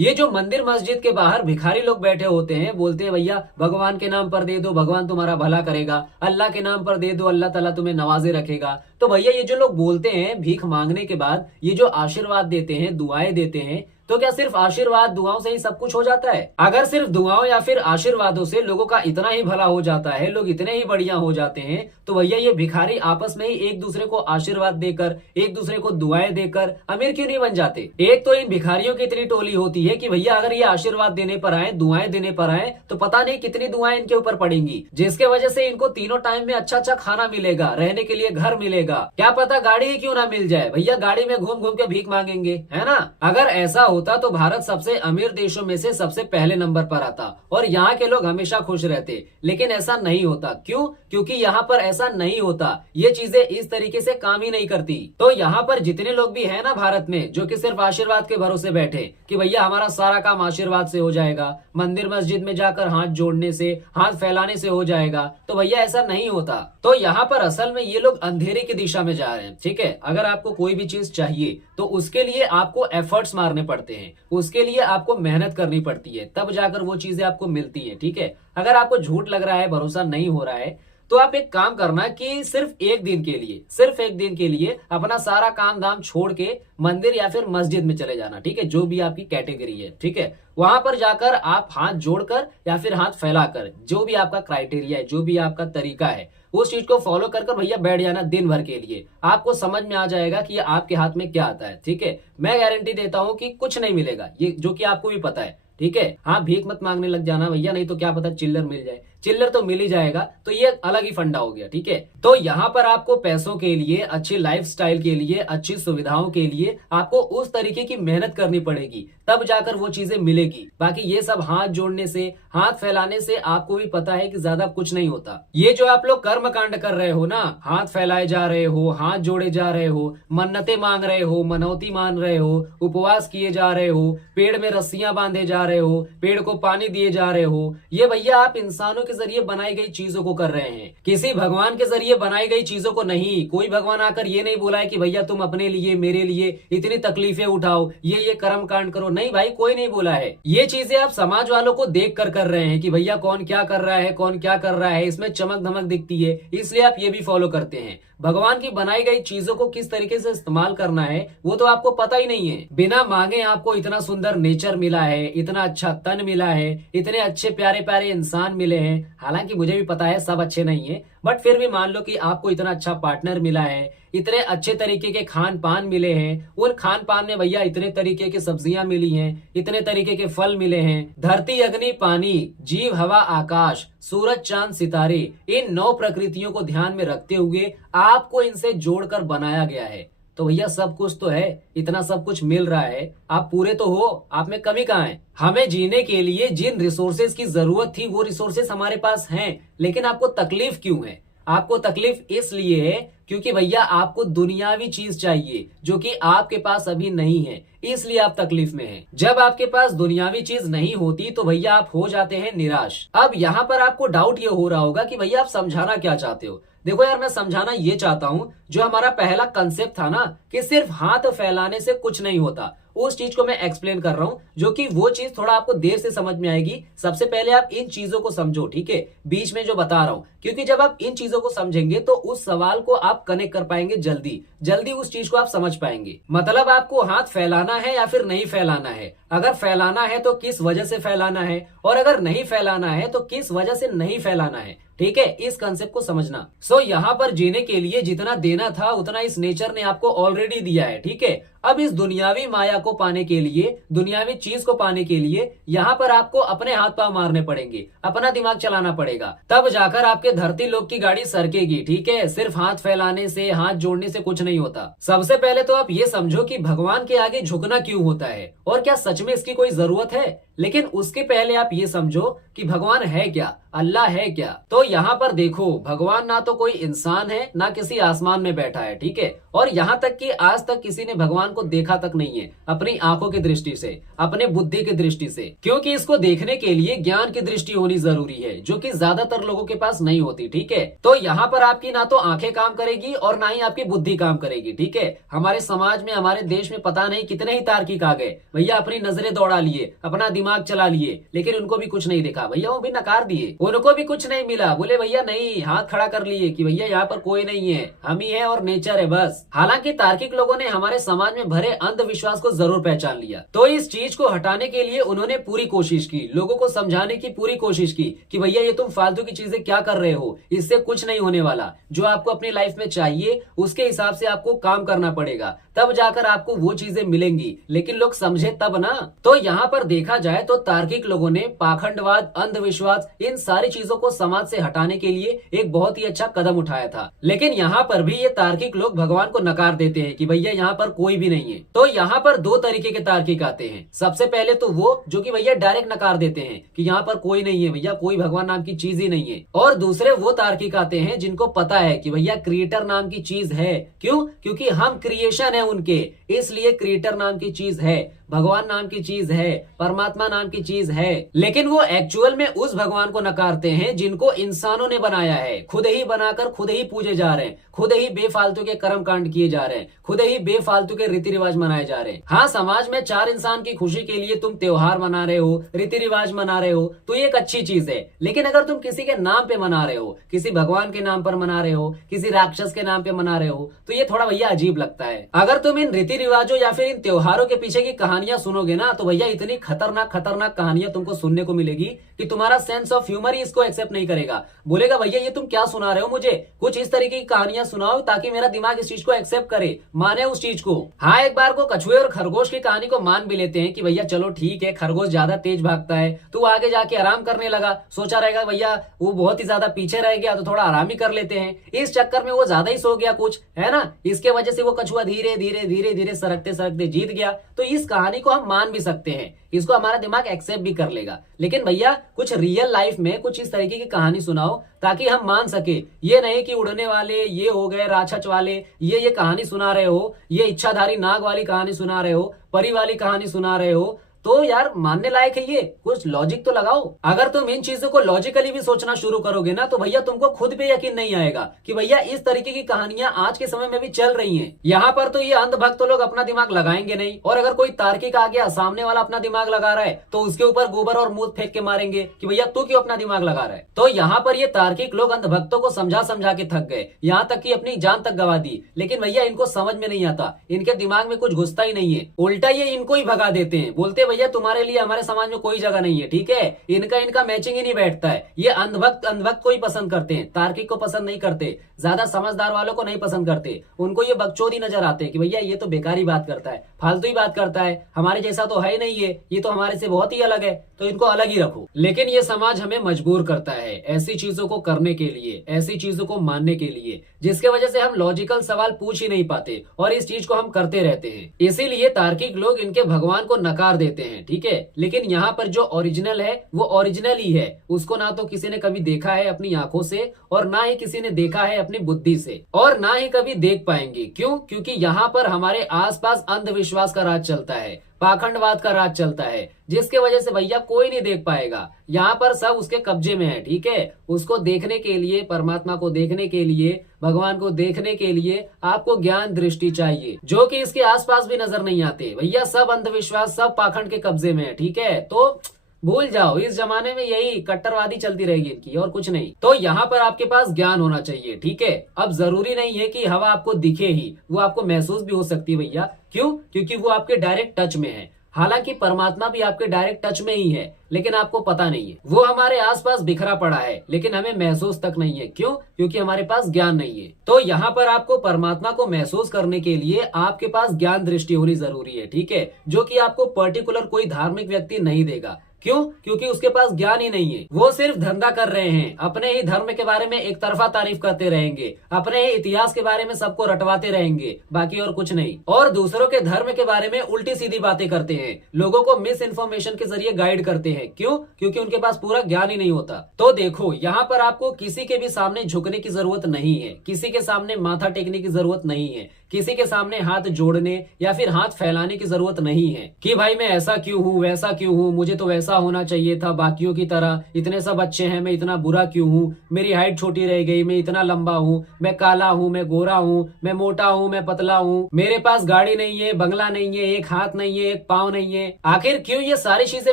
ये जो मंदिर मस्जिद के बाहर भिखारी लोग बैठे होते हैं, बोलते हैं भैया भगवान के नाम पर दे दो, भगवान तुम्हारा भला करेगा, अल्लाह के नाम पर दे दो, अल्लाह ताला तुम्हें नवाजे रखेगा। तो भैया ये जो लोग बोलते हैं भीख मांगने के बाद ये जो आशीर्वाद देते हैं, दुआएं देते हैं, तो क्या सिर्फ आशीर्वाद दुआओं से ही सब कुछ हो जाता है? अगर सिर्फ दुआओं या फिर आशीर्वादों से लोगों का इतना ही भला हो जाता है, लोग इतने ही बढ़िया हो जाते हैं, तो भैया ये भिखारी आपस में ही एक दूसरे को आशीर्वाद देकर, एक दूसरे को दुआएं देकर अमीर क्यों नहीं बन जाते? एक तो इन भिखारियों की इतनी टोली होती है कि भैया अगर ये आशीर्वाद देने पर आए, दुआएं देने पर आए, तो पता नहीं कितनी दुआएं इनके ऊपर पड़ेंगी, जिसके वजह से इनको तीनों टाइम में अच्छा अच्छा खाना मिलेगा, रहने के लिए घर मिलेगा, क्या पता गाड़ी ही क्यों ना मिल जाए, भैया गाड़ी में घूम घूम के भीख मांगेंगे, है ना? अगर ऐसा होता तो भारत सबसे अमीर देशों में से सबसे पहले नंबर पर आता और यहाँ के लोग हमेशा खुश रहते। लेकिन ऐसा नहीं होता। क्यों? क्योंकि यहाँ पर ऐसा नहीं होता, ये चीजें इस तरीके से काम ही नहीं करती। तो यहाँ पर जितने लोग भी है ना भारत में, जो कि सिर्फ आशीर्वाद के भरोसे बैठे कि भैया हमारा सारा काम आशीर्वाद से हो जाएगा, मंदिर मस्जिद में जाकर हाथ जोड़ने से, हाथ फैलाने से हो जाएगा, तो भैया ऐसा नहीं होता। तो यहाँ पर असल में ये लोग अंधेरे की दिशा में जा रहे हैं। ठीक है, अगर आपको कोई भी चीज चाहिए तो उसके लिए आपको एफर्ट्स मारने पड़ते हैं, उसके लिए आपको मेहनत करनी पड़ती है, तब जाकर वो चीजें आपको मिलती है। ठीक है, अगर आपको झूठ लग रहा है, भरोसा नहीं हो रहा है, तो आप एक काम करना कि सिर्फ एक दिन के लिए, सिर्फ एक दिन के लिए अपना सारा काम धाम छोड़ के मंदिर या फिर मस्जिद में चले जाना। ठीक है, जो भी आपकी कैटेगरी है, ठीक है, वहां पर जाकर आप हाथ जोड़कर या फिर हाथ फैलाकर, जो भी आपका क्राइटेरिया है, जो भी आपका तरीका है, उस चीज को फॉलो कर भैया बैठ जाना दिन भर के लिए। आपको समझ में आ जाएगा कि ये आपके हाथ में क्या आता है। ठीक है, मैं गारंटी देता हूं कि कुछ नहीं मिलेगा, ये जो कि आपको भी पता है। ठीक है, हाँ, भीख मत मांगने लग जाना भैया, नहीं तो क्या पता चिल्लर मिल जाए। चिल्लर तो मिल ही जाएगा, तो ये अलग ही फंडा हो गया। ठीक है, तो यहाँ पर आपको पैसों के लिए, अच्छी लाइफस्टाइल के लिए, अच्छी सुविधाओं के लिए आपको उस तरीके की मेहनत करनी पड़ेगी, तब जाकर वो चीजें मिलेगी। बाकी ये सब हाथ जोड़ने से, हाथ फैलाने से आपको भी पता है कि ज्यादा कुछ नहीं होता। ये जो आप लोग कर्म कांड कर रहे हो ना, हाथ फैलाए जा रहे हो, हाथ जोड़े जा रहे हो, मन्नतें मांग रहे हो, मनौती मान रहे हो, उपवास किए जा रहे हो, पेड़ में रस्सियां बांधे जा रहे हो, पेड़ को पानी दिए जा रहे हो, ये भैया आप इंसानों के जरिए बनाई गई चीजों को कर रहे हैं, किसी भगवान के जरिए बनाई गई चीजों को नहीं। कोई भगवान आकर ये नहीं बोला है कि भैया तुम अपने लिए, मेरे लिए इतनी तकलीफें उठाओ, ये कर्म कांड करो, नहीं भाई, कोई नहीं बोला है। ये चीजें आप समाज वालों को देख कर रहे हैं कि भैया कौन क्या कर रहा है, कौन क्या कर रहा है, इसमें चमक धमक दिखती है, इसलिए आप ये भी फॉलो करते हैं। भगवान की बनाई गई चीजों को किस तरीके से इस्तेमाल करना है वो तो आपको पता ही नहीं है। बिना मांगे आपको इतना सुंदर नेचर मिला है, इतना अच्छा तन मिला है, इतने अच्छे प्यारे प्यारे इंसान मिले हैं। हालांकि मुझे भी पता है सब अच्छे नहीं है, बट फिर भी मान लो कि आपको इतना अच्छा पार्टनर मिला है, इतने अच्छे तरीके के खान पान मिले हैं। उन खान पान में भैया इतने तरीके की सब्जियां मिली हैं, इतने तरीके के फल मिले हैं। धरती, अग्नि, पानी, जीव, हवा, आकाश, सूरज, चांद, सितारे, इन 9 प्रकृतियों को ध्यान में रखते हुए आपको इनसे जोड़कर बनाया गया है। तो भैया सब कुछ तो है, इतना सब कुछ मिल रहा है, आप पूरे तो हो, आप में कमी कहाँ है? हमें जीने के लिए जिन रिसोर्सेज की जरूरत थी वो रिसोर्सेज हमारे पास हैं, लेकिन आपको तकलीफ क्यों है? आपको तकलीफ इसलिए है क्योंकि भैया आपको दुनियावी चीज चाहिए जो कि आपके पास अभी नहीं है, इसलिए आप तकलीफ में हैं। जब आपके पास दुनियावी चीज नहीं होती तो भैया आप हो जाते हैं निराश। अब यहाँ पर आपको डाउट ये हो रहा होगा कि भैया आप समझाना क्या चाहते हो? देखो यार, मैं समझाना ये चाहता हूँ, जो हमारा पहला कंसेप्ट था ना कि सिर्फ हाथ फैलाने से कुछ नहीं होता, उस चीज को मैं एक्सप्लेन कर रहा हूँ, जो कि वो चीज थोड़ा आपको देर से समझ में आएगी। सबसे पहले आप इन चीजों को समझो, ठीक है, बीच में जो बता रहा हूँ, क्योंकि जब आप इन चीजों को समझेंगे तो उस सवाल को आप कनेक्ट कर पाएंगे, जल्दी जल्दी उस चीज को आप समझ पाएंगे। मतलब आपको हाथ फैलाना है या फिर नहीं फैलाना है? अगर फैलाना है तो किस वजह से फैलाना है, और अगर नहीं फैलाना है तो किस वजह से नहीं फैलाना है। ठीक है, इस कंसेप्ट को समझना। सो यहाँ पर जीने के लिए जितना देना था उतना इस नेचर ने आपको ऑलरेडी दिया है। ठीक है, अब इस दुनियावी माया को पाने के लिए, दुनियावी चीज को पाने के लिए यहाँ पर आपको अपने हाथ पांव मारने पड़ेंगे, अपना दिमाग चलाना पड़ेगा, तब जाकर आपके धरती लोक की गाड़ी सरकेगी। ठीक है, सिर्फ हाथ फैलाने से, हाथ जोड़ने से कुछ नहीं होता। सबसे पहले तो आप ये समझो कि भगवान के आगे झुकना क्यों होता है, और क्या सच में इसकी कोई जरूरत है? लेकिन उसके पहले आप ये समझो कि भगवान है क्या, अल्लाह है क्या। तो यहाँ पर देखो, भगवान ना तो कोई इंसान है, ना किसी आसमान में बैठा है। ठीक है, और यहाँ तक कि आज तक किसी ने भगवान को देखा तक नहीं है, अपनी आंखों की दृष्टि से, अपने बुद्धि की दृष्टि से, क्योंकि इसको देखने के लिए ज्ञान की दृष्टि होनी जरूरी है, जो कि ज्यादातर लोगों के पास नहीं होती। ठीक है, तो यहाँ पर आपकी ना तो आंखें काम करेंगी करेगी और ना ही आपकी बुद्धि काम करेगी। ठीक है, हमारे समाज में, हमारे देश में पता नहीं कितने ही तार्किक आ गए भैया, अपनी नजरें दौड़ा लिए, अपना दिमाग चला लिए, लेकिन उनको भी कुछ नहीं दिखा भैया, वो भी नकार दिए, उनको भी कुछ नहीं मिला, बोले भैया नहीं, हाथ खड़ा कर लिए कि भैया यहाँ पर कोई नहीं है, हम ही है और नेचर है बस। हालांकि तार्किक लोगों ने हमारे समाज में भरे अंधविश्वास को जरूर पहचान लिया, तो इस चीज को हटाने के लिए उन्होंने पूरी कोशिश की, लोगों को समझाने की पूरी कोशिश की कि भैया ये तुम फालतू की चीजें क्या कर रहे हो, इससे कुछ नहीं होने वाला, जो आपको अपनी लाइफ में चाहिए उसके हिसाब से आपको काम करना पड़ेगा, तब जाकर आपको वो चीजें मिलेंगी। लेकिन लोग समझे तब ना। तो यहाँ पर देखा जाए तो तार्किक लोगों ने पाखंडवाद, अंधविश्वास, इन सारी चीजों को समाज से हटाने के लिए एक बहुत ही अच्छा कदम उठाया था। लेकिन यहाँ पर भी ये तार्किक लोग भगवान को नकार देते हैं कि भैया यहाँ पर कोई भी नहीं है। तो यहाँ पर दो तरीके के तार्किक आते हैं। सबसे पहले तो वो जो कि भैया डायरेक्ट नकार देते हैं कि यहाँ पर कोई नहीं है भैया, कोई भगवान नाम की चीज ही नहीं है। और दूसरे वो तार्किक आते हैं जिनको पता है कि भैया क्रिएटर नाम की चीज है। क्यों? क्योंकि हम क्रिएशन है उनके, इसलिए क्रिएटर नाम की चीज है, भगवान नाम की चीज है, परमात्मा नाम की चीज है। लेकिन वो एक्चुअल में उस भगवान को नकारते हैं जिनको इंसानों ने बनाया है, खुद ही बनाकर खुद ही पूजे जा रहे हैं, खुद ही बेफालतू के कर्म कांड किए जा रहे हैं, खुद ही बेफालतू के रीति रिवाज मनाए जा रहे हैं। हाँ, समाज में चार इंसान की खुशी के लिए तुम त्योहार मना रहे हो, रीति रिवाज मना रहे हो, तो ये एक अच्छी चीज है। लेकिन अगर तुम किसी के नाम पे मना रहे हो, किसी भगवान के नाम पर मना रहे हो, किसी राक्षस के नाम पे मना रहे हो, तो ये थोड़ा भैया अजीब लगता है। अगर तुम इन रीति रिवाजों या फिर इन त्योहारों के पीछे की कहानियां सुनोगे ना, तो भैया इतनी खतरनाक खतरनाक कहानियां तुमको सुनने को मिलेगी कि तुम्हारा सेंस ऑफ ह्यूमर ही इसको एक्सेप्ट नहीं करेगा, बोलेगा भैया ये तुम क्या सुना रहे हो, मुझे कुछ इस तरीके की कहानियां सुनाओ ताकि मेरा दिमाग इस चीज को एक्सेप्ट करे, माने उस चीज को। हाँ, एक बार को कछुए और खरगोश की कहानी को मान भी लेते हैं कि भैया चलो ठीक है, खरगोश ज्यादा तेज भागता है तो आगे जाके आराम करने लगा, सोचा रहेगा भैया वो बहुत ही ज्यादा पीछे रह गया तो थोड़ा आराम ही कर लेते हैं, इस चक्कर में वो ज्यादा ही सो गया कुछ, है ना, इसके वजह से वो कछुआ धीरे धीरे धीरे धीरे सरकते सरकते जीत गया। तो इस कहानी को हम मान भी सकते हैं, इसको हमारा दिमाग एक्सेप्ट भी कर लेगा। लेकिन भैया कुछ रियल लाइफ में कुछ इस तरीके की कहानी सुनाओ ताकि हम मान सके, ये नहीं कि उड़ने वाले ये हो गए, राक्षस वाले ये कहानी सुना रहे हो, ये इच्छाधारी नाग वाली कहानी सुना रहे हो, परी वाली कहानी सुना रहे हो, तो यार मानने लायक है ये, कुछ लॉजिक तो लगाओ। अगर तुम इन चीजों को लॉजिकली भी सोचना शुरू करोगे ना, तो भैया तुमको खुद पे यकीन नहीं आएगा कि भैया इस तरीके की कहानियां आज के समय में भी चल रही हैं। यहाँ पर तो ये अंधभक्त लोग अपना दिमाग लगाएंगे नहीं, और अगर कोई तार्किक आ गया, सामने वाला अपना दिमाग लगा रहा है, तो उसके ऊपर गोबर और मूत फेंक के मारेंगे कि भैया तू क्यों अपना दिमाग लगा रहा है। तो यहाँ पर ये तार्किक लोग अंधभक्तों को समझा समझा के थक गए, यहाँ तक कि अपनी जान तक गवा दी। लेकिन भैया इनको समझ में नहीं आता, इनके दिमाग में कुछ घुसता ही नहीं है, उल्टा ये इनको ही भगा देते हैं, बोलते भैया तुम्हारे लिए हमारे समाज में कोई जगह नहीं है। ठीक है, इनका मैचिंग ही नहीं बैठता है। ये अंधभक्त को ही पसंद करते हैं, तार्किक को पसंद नहीं करते, ज्यादा समझदार वालों को नहीं पसंद करते, उनको ये बकचोदी नजर आते हैं कि भैया ये तो बेकारी बात करता है, फालतू ही बात करता है, हमारे जैसा तो है नहीं है, ये तो हमारे से बहुत ही अलग है, तो इनको अलग ही रखो। लेकिन ये समाज हमें मजबूर करता है ऐसी चीजों को करने के लिए, ऐसी चीजों को मानने के लिए, जिसके वजह से हम लॉजिकल सवाल पूछ ही नहीं पाते और इस चीज को हम करते रहते हैं। इसीलिए तार्किक लोग इनके भगवान को नकार देते हैं। ठीक है, लेकिन यहाँ पर जो ओरिजिनल है वो ओरिजिनल ही है, उसको ना तो किसी ने कभी देखा है अपनी आंखों से, और ना ही किसी ने देखा है अपनी बुद्धि से, और ना ही कभी देख पाएंगे। क्यों? क्योंकि यहाँ पर हमारे आसपास अंधविश्वास का राज चलता है, पाखंडवाद का राज चलता है, जिसके वजह से भैया कोई नहीं देख पाएगा। यहाँ पर सब उसके कब्जे में है। ठीक है, उसको देखने के लिए, परमात्मा को देखने के लिए, भगवान को देखने के लिए आपको ज्ञान दृष्टि चाहिए, जो कि इसके आसपास भी नजर नहीं आते। भैया सब अंधविश्वास, सब पाखंड के कब्जे में है। ठीक है, तो भूल जाओ, इस जमाने में यही कट्टरवादी चलती रहेगी इनकी, और कुछ नहीं। तो यहाँ पर आपके पास ज्ञान होना चाहिए। ठीक है, अब जरूरी नहीं है कि हवा आपको दिखे ही, वो आपको महसूस भी हो सकती है भैया। क्यों? क्योंकि वो आपके डायरेक्ट टच में है। हालांकि परमात्मा भी आपके डायरेक्ट टच में ही है, लेकिन आपको पता नहीं है। वो हमारे आसपास बिखरा पड़ा है, लेकिन हमें महसूस तक नहीं है। क्यों? क्योंकि हमारे पास ज्ञान नहीं है। तो यहाँ पर आपको परमात्मा को महसूस करने के लिए आपके पास ज्ञान दृष्टि होनी जरूरी है। ठीक है, जो कि आपको पर्टिकुलर कोई धार्मिक व्यक्ति नहीं देगा। क्यों? क्योंकि उसके पास ज्ञान ही नहीं है। वो सिर्फ धंधा कर रहे हैं, अपने ही धर्म के बारे में एक तरफा तारीफ करते रहेंगे, अपने ही इतिहास के बारे में सबको रटवाते रहेंगे, बाकी और कुछ नहीं। और दूसरों के धर्म के बारे में उल्टी सीधी बातें करते हैं, लोगों को मिस इन्फॉर्मेशन के जरिए गाइड करते हैं। क्यों? क्योंकि उनके पास पूरा ज्ञान ही नहीं होता। तो देखो, यहाँ पर आपको किसी के भी सामने झुकने की जरूरत नहीं है, किसी के सामने माथा टेकने की जरूरत नहीं है, किसी के सामने हाथ जोड़ने या फिर हाथ फैलाने की जरूरत नहीं है कि भाई मैं ऐसा क्यों हूँ, वैसा क्यों हूँ, मुझे तो वैसा होना चाहिए था बाकियों की तरह, इतने सब अच्छे हैं, मैं इतना बुरा क्यों हूँ, मेरी हाइट छोटी रह गई, मैं इतना लंबा हूँ, मैं काला हूँ, मैं गोरा हूँ, मैं मोटा हूँ, मैं पतला हूँ, मेरे पास गाड़ी नहीं है, बंगला नहीं है, एक हाथ नहीं है, एक पाँव नहीं है। आखिर क्यों ये सारी चीजें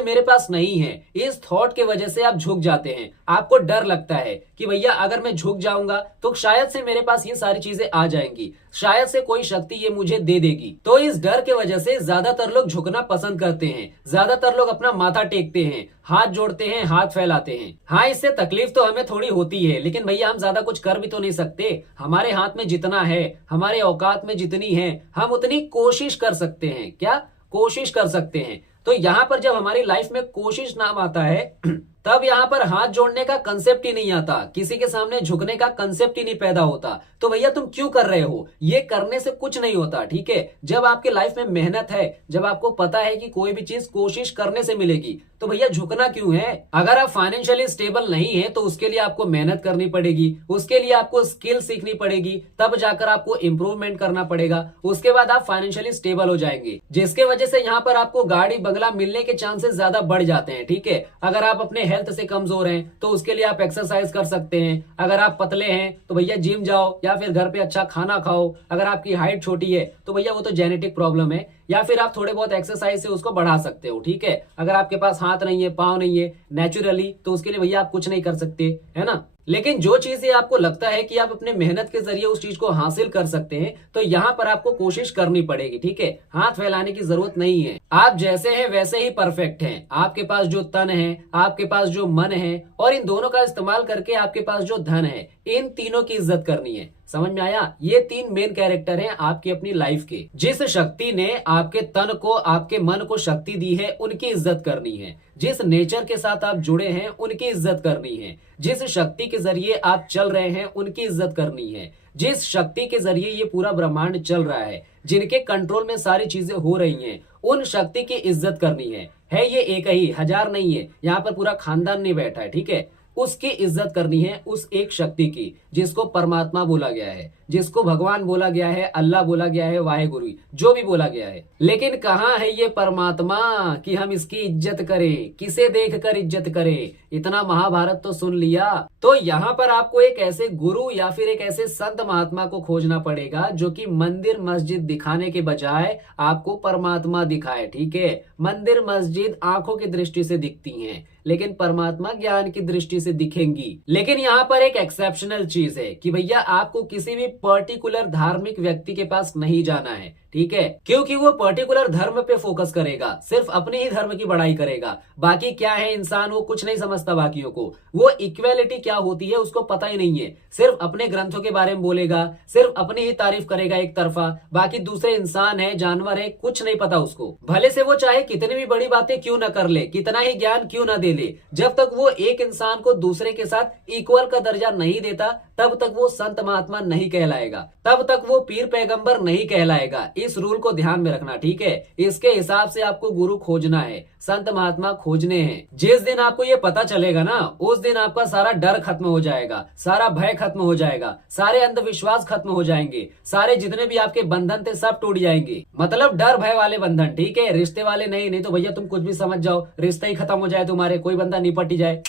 मेरे पास नहीं है? इस थॉट की वजह से आप झुक जाते हैं। आपको डर लगता है कि भैया अगर मैं झुक जाऊंगा तो शायद से मेरे पास ये सारी चीजें आ जाएंगी, शायद से कोई शक्ति ये मुझे दे देगी। तो इस डर के वजह से ज्यादातर लोग झुकना पसंद करते हैं, ज्यादातर लोग अपना माथा टेकते हैं, हाथ जोड़ते हैं, हाथ फैलाते हैं। हाँ, इससे तकलीफ तो हमें थोड़ी होती है, लेकिन भैया हम ज्यादा कुछ कर भी तो नहीं सकते। हमारे हाथ में जितना है, हमारे औकात में जितनी है, हम उतनी कोशिश कर सकते हैं। क्या कोशिश कर सकते हैं? तो यहाँ पर जब हमारी लाइफ में कोशिश नाम आता है तब यहाँ पर हाथ जोड़ने का कंसेप्ट ही नहीं आता, किसी के सामने झुकने का कंसेप्ट ही नहीं पैदा होता। तो भैया तुम क्यों कर रहे हो? ये करने से कुछ नहीं होता, ठीक है। जब आपके लाइफ में मेहनत है, जब आपको पता है कि कोई भी चीज कोशिश करने से मिलेगी, तो भैया झुकना क्यों है? अगर आप फाइनेंशियली स्टेबल नहीं है तो उसके लिए आपको मेहनत करनी पड़ेगी, उसके लिए आपको स्किल सीखनी पड़ेगी, तब जाकर आपको इंप्रूवमेंट करना पड़ेगा, उसके बाद आप फाइनेंशियली स्टेबल हो जाएंगे, जिसके वजह से यहाँ पर आपको गाड़ी बंगला मिलने के चांसेस ज्यादा बढ़ जाते हैं, ठीक है। अगर आप अपने हेल्थ से कमजोर हैं तो उसके लिए आप एक्सरसाइज कर सकते हैं। अगर आप पतले हैं तो भैया जिम जाओ या फिर घर पे अच्छा खाना खाओ। अगर आपकी हाइट छोटी है तो भैया वो तो जेनेटिक प्रॉब्लम है, या फिर आप थोड़े बहुत एक्सरसाइज से उसको बढ़ा सकते हो, ठीक है। अगर आपके पास हाथ नहीं है, पाँव नहीं है नेचुरली, तो उसके लिए भैया आप कुछ नहीं कर सकते, है ना। लेकिन जो चीजें आपको लगता है कि आप अपने मेहनत के जरिए उस चीज को हासिल कर सकते हैं, तो यहाँ पर आपको कोशिश करनी पड़ेगी, ठीक है। हाथ फैलाने की जरूरत नहीं है। आप जैसे हैं वैसे ही परफेक्ट हैं। आपके पास जो तन है, आपके पास जो मन है, और इन दोनों का इस्तेमाल करके आपके पास जो धन है, इन तीनों की इज्जत करनी है। समझ में आया? ये तीन मेन कैरेक्टर हैं आपकी अपनी लाइफ के। जिस शक्ति ने आपके तन को, आपके मन को शक्ति दी है, उनकी इज्जत करनी है। जिस नेचर के साथ आप जुड़े हैं, उनकी इज्जत करनी है। जिस शक्ति के जरिए आप चल रहे हैं, उनकी इज्जत करनी है। जिस शक्ति के जरिए ये पूरा ब्रह्मांड चल रहा है, जिनके कंट्रोल में सारी चीजें हो रही हैं, उन शक्ति की इज्जत करनी है ये एक ही, हजार नहीं है। यहाँ पर पूरा खानदान नहीं बैठा है, ठीक है। उसकी इज्जत करनी है, उस एक शक्ति की, जिसको परमात्मा बोला गया है, जिसको भगवान बोला गया है, अल्लाह बोला गया है, वाहेगुरु, जो भी बोला गया है। लेकिन कहाँ है ये परमात्मा कि हम इसकी इज्जत करें? किसे देखकर इज्जत करें? इतना महाभारत तो सुन लिया। तो यहाँ पर आपको एक ऐसे गुरु या फिर एक ऐसे संत महात्मा को खोजना पड़ेगा जो कि मंदिर मस्जिद दिखाने के बजाय आपको परमात्मा दिखाए, ठीक है। मंदिर मस्जिद आंखों की दृष्टि से दिखती हैं, लेकिन परमात्मा ज्ञान की दृष्टि से दिखेंगी। लेकिन यहाँ पर एक एक्सेप्शनल चीज है कि भैया आपको किसी भी पर्टिकुलर धार्मिक व्यक्ति के पास नहीं जाना है, ठीक है, क्योंकि वो पर्टिकुलर धर्म पे फोकस करेगा, सिर्फ अपने ही धर्म की बड़ाई करेगा। बाकी क्या है इंसान, वो कुछ नहीं समझता बाकियों को। वो इक्वेलिटी क्या होती है उसको पता ही नहीं है, सिर्फ अपने ग्रंथों के बारे में बोलेगा, सिर्फ अपनी ही तारीफ करेगा एक तरफा। बाकी दूसरे इंसान है, जानवर है, कुछ नहीं पता उसको। भले से वो चाहे कितनी भी बड़ी बातें क्यों न कर ले, कितना ही ज्ञान क्यों न दे ले, जब तक वो एक इंसान को दूसरे के साथ इक्वल का दर्जा नहीं देता, तब तक वो संत महात्मा नहीं कहलाएगा, तब तक वो पीर पैगंबर नहीं कहलाएगा। इस रूल को ध्यान में रखना, ठीक है। इसके हिसाब से आपको गुरु खोजना है, संत महात्मा खोजने हैं। जिस दिन आपको ये पता चलेगा ना, उस दिन आपका सारा डर खत्म हो जाएगा, सारा भय खत्म हो जाएगा, सारे अंधविश्वास खत्म हो जाएंगे, सारे जितने भी आपके बंधन थे सब टूट जाएंगे। मतलब डर भय वाले बंधन, ठीक है, रिश्ते वाले नहीं। नहीं तो भैया तुम कुछ भी समझ जाओ, रिश्ते ही खत्म हो जाए तुम्हारे, कोई बंदा निपट ही जाए।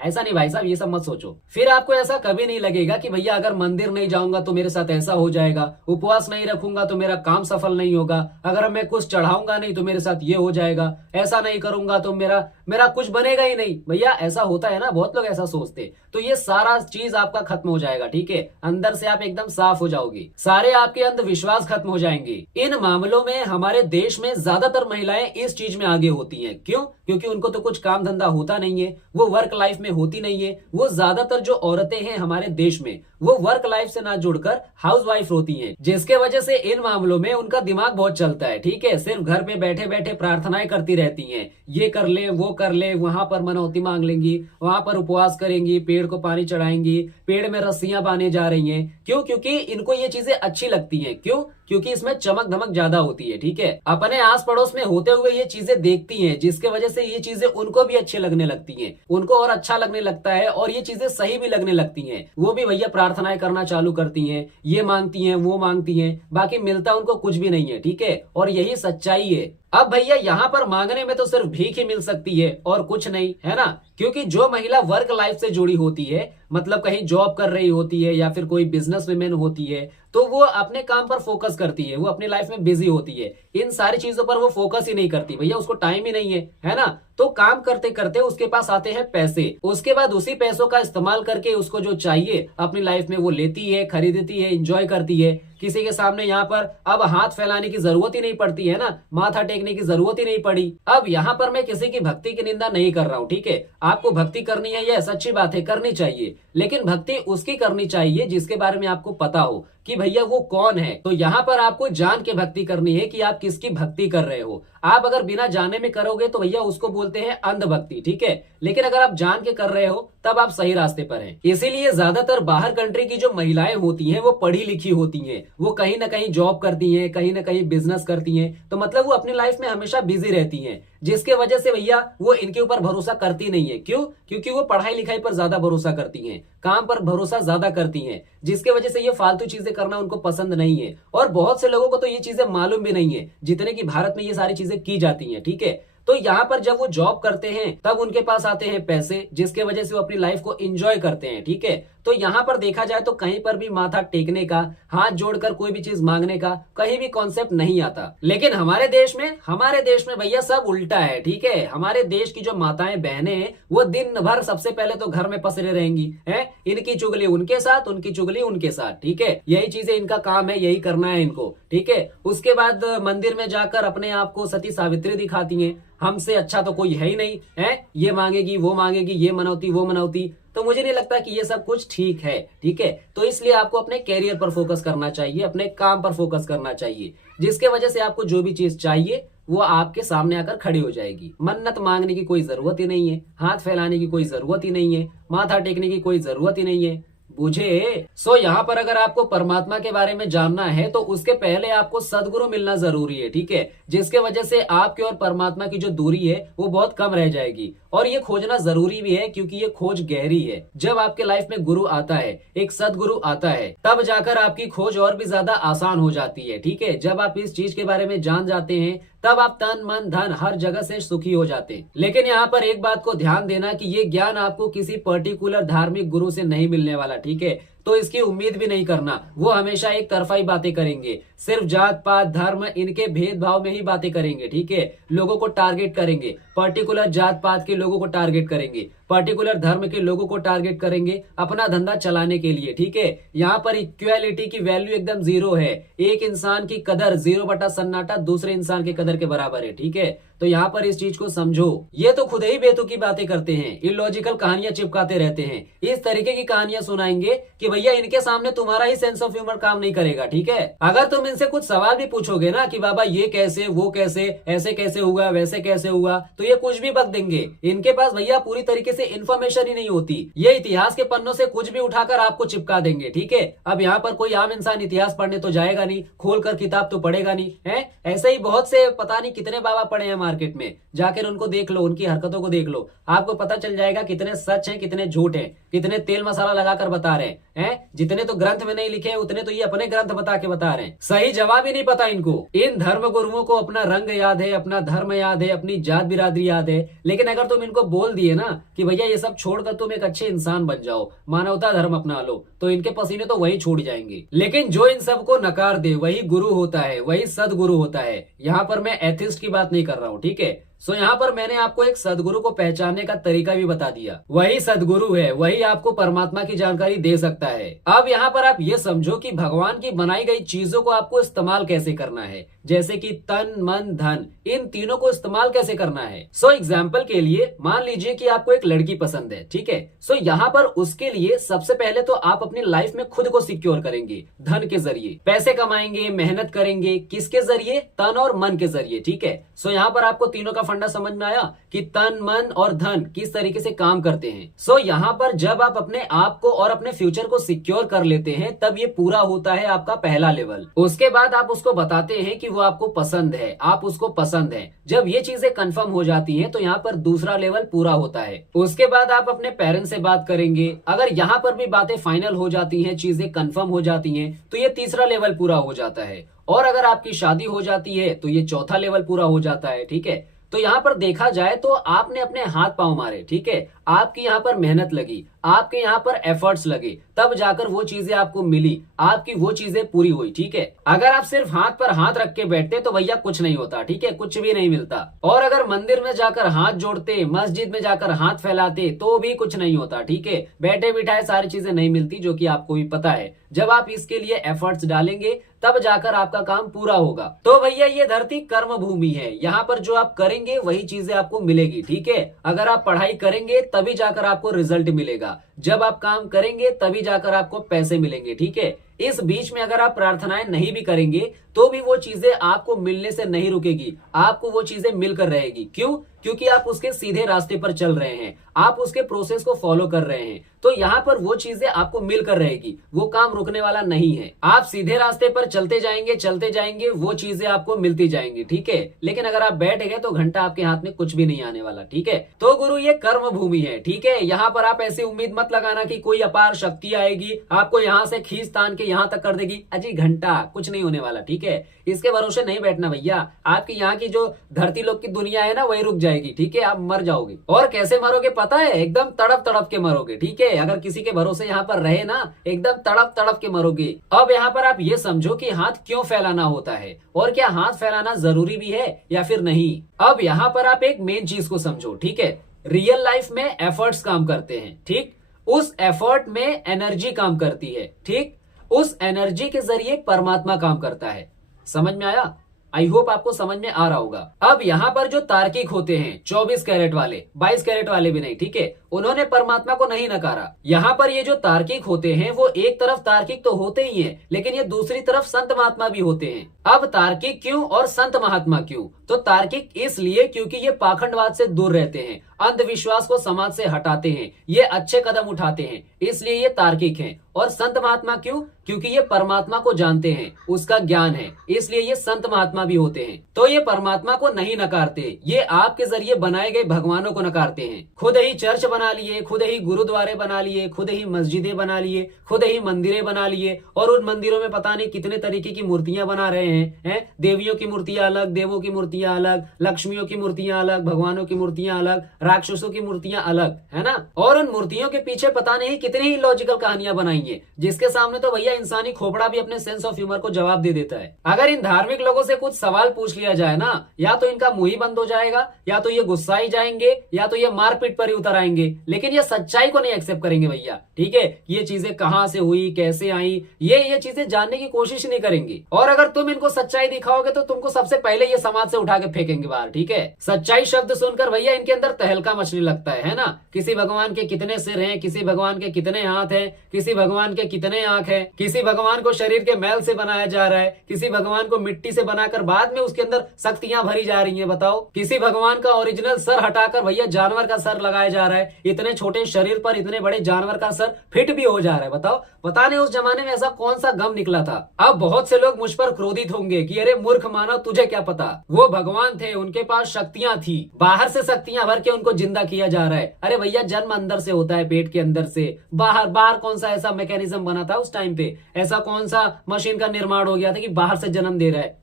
ऐसा नहीं भाई साहब, ये सब मत सोचो। फिर आपको ऐसा कभी नहीं लगेगा कि भैया अगर मंदिर नहीं जाऊंगा तो मेरे साथ ऐसा हो जाएगा, उपवास नहीं रखूंगा तो मेरा काम सफल नहीं होगा, अगर मैं कुछ चढ़ाऊंगा नहीं तो मेरे साथ ये हो जाएगा, ऐसा नहीं करूंगा तो मेरा कुछ बनेगा ही नहीं। भैया ऐसा होता है ना, बहुत लोग ऐसा सोचते। तो ये सारा चीज आपका खत्म हो जाएगा, ठीक है। अंदर से आप एकदम साफ हो जाओगे, सारे आपके अंधविश्वास खत्म हो जाएंगे। इन मामलों में हमारे देश में ज्यादातर महिलाएं इस चीज में आगे होती हैं। क्यों? क्योंकि उनको तो कुछ काम धंधा होता नहीं है, वो वर्क लाइफ में होती नहीं है। वो ज्यादातर जो औरतें हैं हमारे देश में, वो वर्क लाइफ से ना जुड़कर हाउस वाइफ होती हैं, जिसके वजह से इन मामलों में उनका दिमाग बहुत चलता है, ठीक है। सिर्फ घर पे बैठे बैठे प्रार्थनाएं करती रहती हैं, ये कर ले, वो कर ले, वहां पर मनौती मांग लेंगी, वहां पर उपवास करेंगी, पेड़ को पानी चढ़ाएंगी, पेड़ में रस्सियां बांधे जा रही हैं। क्यों? क्योंकि इनको ये चीजें अच्छी लगती हैं। क्यों? क्योंकि इसमें चमक धमक ज्यादा होती है, ठीक है। अपने आस पड़ोस में होते हुए ये चीजें देखती हैं, जिसके वजह से ये चीजें उनको भी अच्छी लगने लगती हैं, उनको और अच्छा लगने लगता है और ये चीजें सही भी लगने लगती हैं। वो भी भैया प्रार्थनाएं करना चालू करती हैं, ये मांगती हैं वो मांगती हैं, बाकी मिलता उनको कुछ भी नहीं है, ठीक है, और यही सच्चाई है। अब भैया यहाँ पर मांगने में तो सिर्फ भीख ही मिल सकती है और कुछ नहीं, है ना। क्योंकि जो महिला वर्क लाइफ से जुड़ी होती है, मतलब कहीं जॉब कर रही होती है या फिर कोई बिजनेस वुमेन होती है, तो वो अपने काम पर फोकस करती है, वो अपनी लाइफ में बिजी होती है, इन सारी चीजों पर वो फोकस ही नहीं करती भैया, उसको टाइम ही नहीं है ना। तो काम करते करते उसके पास आते हैं पैसे, उसके बाद उसी पैसों का इस्तेमाल करके उसको जो चाहिए अपनी लाइफ में वो लेती है, खरीदती है, इंजॉय करती है। किसी के सामने यहाँ पर अब हाथ फैलाने की जरूरत ही नहीं पड़ती है ना, माथा टेकने की जरूरत ही नहीं पड़ी। अब यहाँ पर मैं किसी की भक्ति की निंदा नहीं कर रहा हूँ, ठीक है, आपको भक्ति करनी है यह सच्ची बात है, करनी चाहिए, लेकिन भक्ति उसकी करनी चाहिए जिसके बारे में आपको पता हो कि भैया वो कौन है। तो यहाँ पर आपको जान के भक्ति करनी है कि आप किसकी भक्ति कर रहे हो। आप अगर बिना जाने में करोगे तो भैया उसको बोलते हैं अंधभक्ति, ठीक है, लेकिन अगर आप जान के कर रहे हो तब आप सही रास्ते पर हैं। इसीलिए ज्यादातर बाहर कंट्री की जो महिलाएं होती हैं वो पढ़ी लिखी होती हैं, वो कहीं ना कहीं जॉब करती हैं, कहीं ना कहीं बिजनेस करती हैं, तो मतलब वो अपनी लाइफ में हमेशा बिजी रहती हैं, जिसके वजह से भैया वो इनके ऊपर भरोसा करती नहीं है। क्यों? क्योंकि वो पढ़ाई लिखाई पर ज्यादा भरोसा करती हैं, काम पर भरोसा ज्यादा करती हैं, जिसके वजह से ये फालतू चीजें करना उनको पसंद नहीं है। और बहुत से लोगों को तो ये चीजें मालूम भी नहीं है जितने की भारत में ये सारी चीजें की जाती हैं, ठीक है। तो यहाँ पर जब वो जॉब करते हैं तब उनके पास आते हैं पैसे, जिसके वजह से वो अपनी लाइफ को एंजॉय करते हैं, ठीक है। तो यहाँ पर देखा जाए तो कहीं पर भी माथा टेकने का, हाथ जोड़कर कोई भी चीज मांगने का कहीं भी कॉन्सेप्ट नहीं आता। लेकिन हमारे देश में भैया सब उल्टा है, ठीक है। हमारे देश की जो माताएं बहनें हैं वो दिन भर सबसे पहले तो घर में पसरे रहेंगी, है, इनकी चुगली उनके साथ, उनकी चुगली उनके साथ, ठीक है, यही चीजें इनका काम है, यही करना है इनको, ठीक है। उसके बाद मंदिर में जाकर अपने आप को सती सावित्री दिखाती हैं, हमसे अच्छा तो कोई है ही नहीं, है, ये मांगेगी वो मांगेगी, ये मनौती वो मनौती। तो मुझे नहीं लगता कि ये सब कुछ ठीक है, ठीक है। तो इसलिए आपको अपने कैरियर पर फोकस करना चाहिए, अपने काम पर फोकस करना चाहिए, जिसके वजह से आपको जो भी चीज चाहिए वो आपके सामने आकर खड़ी हो जाएगी। मन्नत मांगने की कोई जरूरत ही नहीं है, हाथ फैलाने की कोई जरूरत ही नहीं है, माथा टेकने की कोई जरूरत ही नहीं है, बुझे। सो यहाँ पर अगर आपको परमात्मा के बारे में जानना है तो उसके पहले आपको सदगुरु मिलना जरूरी है, ठीक है, जिसके वजह से आपके और परमात्मा की जो दूरी है वो बहुत कम रह जाएगी। और ये खोजना जरूरी भी है क्योंकि ये खोज गहरी है। जब आपके लाइफ में गुरु आता है, एक सदगुरु आता है, तब जाकर आपकी खोज और भी ज्यादा आसान हो जाती है, ठीक है। जब आप इस चीज के बारे में जान जाते हैं तब आप तन मन धन हर जगह से सुखी हो जाते हैं। लेकिन यहाँ पर एक बात को ध्यान देना कि ये ज्ञान आपको किसी पर्टिकुलर धार्मिक गुरु से नहीं मिलने वाला, ठीक है, तो इसकी उम्मीद भी नहीं करना। वो हमेशा एक तरफा ही बातें करेंगे, सिर्फ जात पात धर्म इनके भेदभाव में ही बातें करेंगे, ठीक है, लोगों को टारगेट करेंगे, पर्टिकुलर जात पात के लोगों को टारगेट करेंगे, पर्टिकुलर धर्म के लोगों को टारगेट करेंगे अपना धंधा चलाने के लिए, ठीक है। यहाँ पर इक्वालिटी की वैल्यू एकदम जीरो है, एक इंसान की कदर 0/सन्नाटा दूसरे इंसान के कदर के बराबर है, ठीक है। तो यहाँ पर इस चीज को समझो। ये तो खुद ही बेतुकी बातें करते हैं, इलॉजिकल कहानियां चिपकाते रहते हैं, इस तरीके की कहानियां सुनाएंगे कि भैया इनके सामने तुम्हारा ही सेंस ऑफ ह्यूमर काम नहीं करेगा, ठीक है। अगर तुम इनसे कुछ सवाल भी पूछोगे ना कि बाबा ये कैसे, वो कैसे, ऐसे कैसे हुआ, वैसे कैसे हुआ, तो ये कुछ भी बक देंगे। इनके पास भैया पूरी तरीके से इन्फॉर्मेशन ही नहीं होती, ये इतिहास के पन्नों से कुछ भी उठाकर आपको चिपका देंगे, ठीक है। अब यहाँ पर कोई आम इंसान इतिहास पढ़ने तो जाएगा नहीं, खोलकर किताब तो पढ़ेगा नहीं, है। ऐसे ही बहुत से पता नहीं कितने बाबा पड़े हैं मार्केट में, जाकर उनको देख लो, उनकी हरकतों को देख लो, आपको पता चल जाएगा कितने सच हैं, कितने झूठ हैं, कितने तेल मसाला लगाकर बता रहे हैं। जितने तो ग्रंथ में नहीं लिखे हैं उतने तो ये अपने ग्रंथ बता के बता रहे हैं। सही जवाब ही नहीं पता इनको। इन धर्म गुरुओं को अपना रंग याद है, अपना धर्म याद है, अपनी जात बिरादरी याद है, लेकिन अगर तुम इनको बोल दिए ना कि भैया ये सब छोड़कर तुम एक अच्छे इंसान बन जाओ, मानवता धर्म अपना लो, तो इनके पसीने तो वही छूट जाएंगे। लेकिन जो इन सबको नकार दे वही गुरु होता है, वही सदगुरु होता है। यहाँ पर मैं एथिस्ट की बात नहीं कर रहा हूँ, ठीक है। सो यहाँ पर मैंने आपको एक सदगुरु को पहचानने का तरीका भी बता दिया। वही सदगुरु है, वही आपको परमात्मा की जानकारी दे सकता है। अब यहाँ पर आप ये समझो कि भगवान की बनाई गई चीजों को आपको इस्तेमाल कैसे करना है, जैसे कि तन मन धन, इन तीनों को इस्तेमाल कैसे करना है। सो एग्जाम्पल के लिए मान लीजिए कि आपको एक लड़की पसंद है, ठीक है। सो यहाँ पर उसके लिए सबसे पहले तो आप अपनी लाइफ में खुद को सिक्योर करेंगे, धन के जरिए पैसे कमाएंगे, मेहनत करेंगे, किसके जरिए, तन और मन के जरिए, ठीक है। सो यहाँ पर आपको तीनों का फंडा समझ में आया कि तन मन और धन किस तरीके से काम करते हैं। सो यहाँ पर जब आप अपने आप को और अपने फ्यूचर को सिक्योर कर लेते हैं तब ये पूरा होता है आपका पहला लेवल। उसके बाद आप उसको बताते हैं कि वो आपको पसंद है, आप उसको पसंद है। जब ये चीजें कंफर्म हो जाती हैं तो यहाँ पर दूसरा लेवल पूरा होता है। उसके बाद आप अपने पेरेंट्स से बात करेंगे। अगर यहाँ पर भी बातें फाइनल हो जाती हैं, चीजें कंफर्म हो जाती हैं, तो ये तीसरा लेवल पूरा हो जाता है। और अगर आपकी शादी हो जाती है तो ये चौथा लेवल पूरा हो जाता है। ठीक है, तो यहाँ पर देखा जाए तो आपने अपने हाथ पांव मारे, ठीक है, आपकी यहाँ पर मेहनत लगी, आपके यहाँ पर एफर्ट्स लगे, तब जाकर वो चीजें आपको मिली, आपकी वो चीजें पूरी हुई। ठीक है, अगर आप सिर्फ हाथ पर हाथ रख के बैठते तो भैया कुछ नहीं होता। ठीक है, कुछ भी नहीं मिलता। और अगर मंदिर में जाकर हाथ जोड़ते, मस्जिद में जाकर हाथ फैलाते तो भी कुछ नहीं होता। ठीक है, बैठे बिठाए सारी चीजें नहीं मिलती, जो कि आपको भी पता है। जब आप इसके लिए एफर्ट्स डालेंगे तब जाकर आपका काम पूरा होगा। तो भैया ये धरती कर्म भूमि है, यहाँ पर जो आप करेंगे वही चीजें आपको मिलेगी। ठीक है, अगर आप पढ़ाई करेंगे तभी जाकर आपको रिजल्ट मिलेगा, जब आप काम करेंगे तभी जाकर आपको पैसे मिलेंगे। ठीक है, इस बीच में अगर आप प्रार्थनाएं नहीं भी करेंगे तो भी वो चीजें आपको मिलने से नहीं रुकेगी, आपको वो चीजें मिलकर रहेगी। क्यों? क्योंकि आप उसके सीधे रास्ते पर चल रहे हैं, आप उसके प्रोसेस को फॉलो कर रहे हैं, तो यहाँ पर वो चीजें आपको मिलकर रहेगी, वो काम रुकने वाला नहीं है। आप सीधे रास्ते पर चलते जाएंगे, वो चीजें आपको मिलती जाएंगी। ठीक है, लेकिन अगर आप बैठ गए तो घंटा आपके हाथ में कुछ भी नहीं आने वाला। ठीक है, तो गुरु ये कर्म भूमि है। ठीक है, यहाँ पर आप ऐसी उम्मीद मत लगाना कि कोई अपार शक्ति आएगी, आपको यहाँ से खींच तान के यहाँ तक कर देगी। अजी घंटा कुछ नहीं होने वाला। ठीक है, इसके भरोसे नहीं बैठना भैया, आपकी यहाँ की जो धरती लोक की दुनिया है ना वही रुक जाएगी। ठीक है, आप मर जाओगे। और कैसे मरोगे पता है? एकदम तड़प तड़प के मरोगे। ठीक है, अगर किसी के भरोसे यहाँ पर रहे ना, एकदम तड़प तड़प के मरोगे। अब यहाँ पर आप ये समझो कि हाथ क्यों फैलाना होता है और क्या हाथ फैलाना जरूरी भी है या फिर नहीं। अब यहाँ पर आप एक मेन चीज को समझो। ठीक है, रियल लाइफ में एफर्ट्स काम करते हैं। ठीक, उस एफर्ट में एनर्जी काम करती है। ठीक, उस एनर्जी के जरिए परमात्मा काम करता है। समझ में आया? आई होप आपको समझ में आ रहा होगा। अब यहाँ पर जो तार्किक होते हैं, 24 कैरेट वाले, 22 कैरेट वाले भी नहीं, ठीक है, उन्होंने परमात्मा को नहीं नकारा। यहाँ पर ये जो तार्किक होते हैं वो एक तरफ तार्किक तो होते ही हैं, लेकिन ये दूसरी तरफ संत महात्मा भी होते हैं। अब तार्किक क्यों और संत महात्मा क्यों? तो तार्किक इसलिए क्योंकि ये पाखंडवाद से दूर रहते हैं, अंधविश्वास को समाज से हटाते हैं, ये अच्छे कदम उठाते हैं, इसलिए ये तार्किक हैं। और संत महात्मा क्यों? क्योंकि ये परमात्मा को जानते हैं, उसका ज्ञान है, इसलिए ये संत महात्मा भी होते हैं। तो ये परमात्मा को नहीं नकारते, ये आपके जरिए बनाए गए भगवानों को नकारते हैं। खुद ही चर्च बना लिए, खुद ही गुरुद्वारे बना लिए, खुद ही मस्जिदें बना लिए, खुद ही मंदिरें बना लिए, और उन मंदिरों में पता नहीं कितने तरीके की मूर्तियां बना रहे हैं। देवियों की मूर्तियां अलग, देवों की मूर्तियां अलग, लक्ष्मियों की मूर्तियां अलग, भगवानों की मूर्तियां अलग, राक्षसों की मूर्तियां अलग, है ना। और उन मूर्तियों के पीछे पता नहीं कितनी ही लॉजिकल कहानियां बनाई है, जिसके सामने तो भैया इंसानी खोपड़ा भी अपने सेंस ऑफ ह्यूमर को जवाब दे देता है। अगर इन धार्मिक लोगों से कुछ सवाल पूछ लिया जाए ना, या तो इनका मुंह ही बंद हो जाएगा, या तो ये गुस्सा ही जाएंगे, या तो ये मारपीट पर ही उतर आएंगे, लेकिन ये सच्चाई को नहीं एक्सेप्ट करेंगे भैया। ठीक है, ये चीजें कहां से हुई, कैसे आई, ये चीजें जानने की कोशिश नहीं करेंगे। और अगर तुम इनको सच्चाई दिखाओगे तो तुमको सबसे पहले ये समाज से उठा के फेंकेंगे बाहर। ठीक है, सच्चाई शब्द सुनकर भैया इनके अंदर तहलका मचने लगता है ना। किसी भगवान के कितने सिर हैं, किसी भगवान के कितने हाथ हैं, किसी भगवान के कितने आंख है, किसी भगवान को शरीर के मैल से बनाया जा रहा है, किसी भगवान को मिट्टी से बनाकर बाद में उसके अंदर शक्तियां भरी जा रही हैं। बताओ, किसी भगवान का ओरिजिनल सर हटाकर भैया जानवर का सर लगाया जा रहा है। इतने छोटे शरीर पर इतने बड़े जानवर का सर फिट भी हो जा रहा है। बताओ, पता नहीं उस जमाने में ऐसा कौन सा गम निकला था। अब बहुत से लोग मुझ पर क्रोधित होंगे कि अरे मूर्ख मानव, तुझे क्या पता, वो भगवान थे, उनके पास शक्तियां थी, बाहर से शक्तियां भर के उनको जिंदा किया जा रहा है। अरे भैया, जन्म अंदर से होता है, पेट के अंदर से। बाहर कौन सा ऐसा मैकेनिज्म बना था उस टाइम पे? ऐसा कौन सा मशीन का निर्माण हो गया था कि बाहर से जन्म दे रहा है?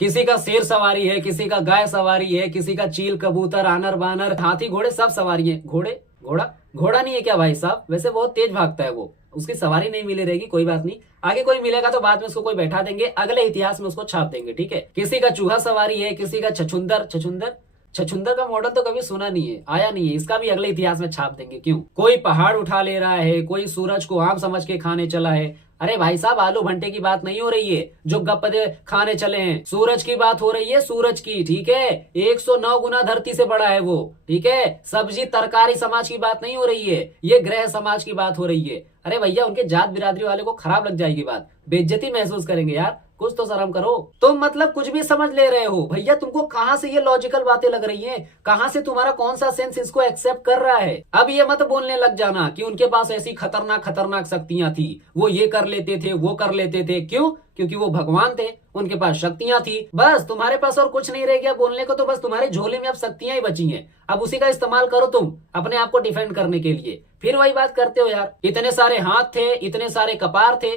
किसी का शेर सवारी है, किसी का गाय सवारी है, किसी का चील, कबूतर, आनर बानर, हाथी, घोड़े, सब सवारी है। घोड़ा नहीं है क्या भाई साहब? वैसे बहुत तेज भागता है वो, उसकी सवारी नहीं मिली रहेगी, कोई बात नहीं, आगे कोई मिलेगा तो बाद में उसको कोई बैठा देंगे, अगले इतिहास में उसको छाप देंगे। ठीक है, किसी का चूहा सवारी है, किसी का छछुंदर का मॉडल तो कभी सुना नहीं है, आया नहीं है, इसका भी अगले इतिहास में छाप देंगे। क्यों? कोई पहाड़ उठा ले रहा है, कोई सूरज को आम समझ के खाने चला है। अरे भाई साहब, आलू भंटे की बात नहीं हो रही है जो गप्पे खाने चले हैं, सूरज की बात हो रही है, सूरज की। ठीक है, 109 गुना धरती से बड़ा है वो। ठीक है, सब्जी तरकारी समाज की बात नहीं हो रही है, ये ग्रह समाज की बात हो रही है। अरे भैया, उनके जात बिरादरी वाले को खराब लग जाएगी बात, बेइज्जती महसूस करेंगे यार। कुछ तो शर्म करो। तुम मतलब कुछ भी समझ ले रहे हो भैया, तुमको कहाँ से ये लॉजिकल बातें लग रही हैं, कहाँ से तुम्हारा कौन सा सेंस इसको एक्सेप्ट कर रहा है। अब ये मत बोलने लग जाना कि उनके पास ऐसी खतरनाक खतरनाक शक्तियां थी, वो ये कर लेते थे वो कर लेते थे। क्यों? क्योंकि वो भगवान थे, उनके पास शक्तियां थी। बस तुम्हारे पास और कुछ नहीं रह गया बोलने को, तो बस तुम्हारे झोले में अब शक्तियां ही बची हैं। अब उसी का इस्तेमाल करो तुम अपने आप को डिफेंड करने के लिए। फिर वही बात करते हो यार, इतने सारे हाथ थे, इतने सारे कपार थे,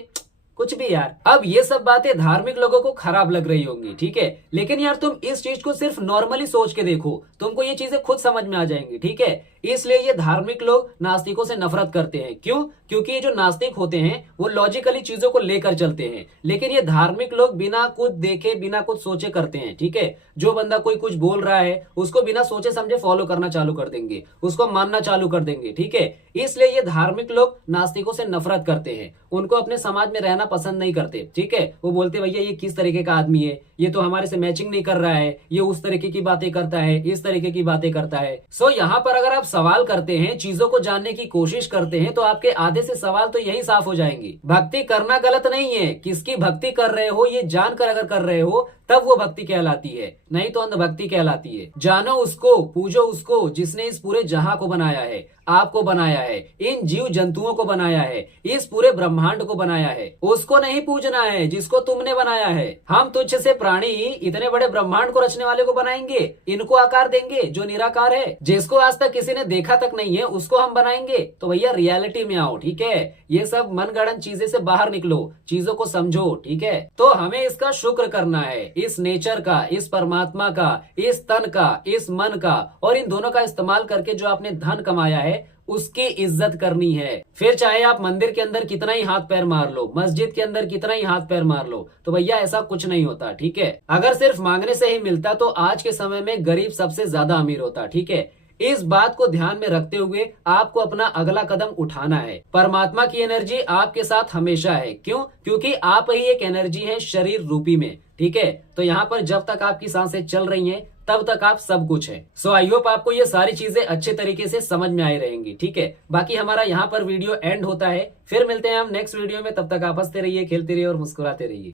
कुछ भी यार। अब ये सब बातें धार्मिक लोगों को खराब लग रही होंगी, ठीक है, लेकिन यार तुम इस चीज को सिर्फ नॉर्मली सोच के देखो, तुमको ये चीजें खुद समझ में आ जाएंगी, ठीक है। इसलिए ये धार्मिक लोग नास्तिकों से नफरत करते हैं। क्यों? क्योंकि ये जो नास्तिक होते हैं वो लॉजिकली चीजों को लेकर चलते हैं, लेकिन ये धार्मिक लोग बिना कुछ देखे बिना कुछ सोचे करते हैं, ठीक है। जो बंदा कोई कुछ बोल रहा है उसको बिना सोचे समझे फॉलो करना चालू कर देंगे, उसको मानना चालू कर देंगे, ठीक है। इसलिए ये धार्मिक लोग नास्तिकों से नफरत करते हैं, उनको अपने समाज में रहना पसंद नहीं करते, ठीक है। वो बोलते भैया ये किस तरीके का आदमी है, ये तो हमारे से मैचिंग नहीं कर रहा है, ये उस तरीके की बातें करता है, इस तरीके की बातें करता है। सो यहाँ पर अगर आप सवाल करते हैं, चीजों को जानने की कोशिश करते हैं, तो आपके आधे से सवाल तो यही साफ हो जाएंगे। भक्ति करना गलत नहीं है, किसकी भक्ति कर रहे हो ये जानकर अगर कर रहे हो तब वो भक्ति कहलाती है, नहीं तो अंधभक्ति कहलाती है। जानो उसको, पूजो उसको जिसने इस पूरे जहां को बनाया है, आपको बनाया है, इन जीव जंतुओं को बनाया है, इस पूरे ब्रह्मांड को बनाया है। उसको नहीं पूजना है जिसको तुमने बनाया है। हम तुच्छ से प्राणी इतने बड़े ब्रह्मांड को रचने वाले को बनाएंगे, इनको आकार देंगे जो निराकार है, जिसको आज तक किसी ने देखा तक नहीं है, उसको हम बनाएंगे। तो भैया रियलिटी में आओ, ठीक है। ये सब मनगढ़ंत चीजें से बाहर निकलो, चीजों को समझो, ठीक है। तो हमें इसका शुक्र करना है, इस नेचर का, इस परमात्मा का, इस तन का, इस मन का, और इन दोनों का इस्तेमाल करके जो आपने धन कमाया है उसकी इज्जत करनी है। फिर चाहे आप मंदिर के अंदर कितना ही हाथ पैर मार लो, मस्जिद के अंदर कितना ही हाथ पैर मार लो, तो भैया ऐसा कुछ नहीं होता, ठीक है। अगर सिर्फ मांगने से ही मिलता तो आज के समय में गरीब सबसे ज्यादा अमीर होता, ठीक है। इस बात को ध्यान में रखते हुए आपको अपना अगला कदम उठाना है। परमात्मा की एनर्जी आपके साथ हमेशा है। क्यों? क्योंकि आप ही एक एनर्जी है शरीर रूपी में, ठीक है। तो यहाँ पर जब तक आपकी सांसें चल रही हैं तब तक आप सब कुछ है। सो आई होप आपको ये सारी चीजें अच्छे तरीके से समझ में आई रहेंगी, ठीक है। बाकी हमारा यहाँ पर वीडियो एंड होता है, फिर मिलते हैं हम नेक्स्ट वीडियो में। तब तक आप हंसते रहिए, खेलते रहिए और मुस्कुराते रहिए।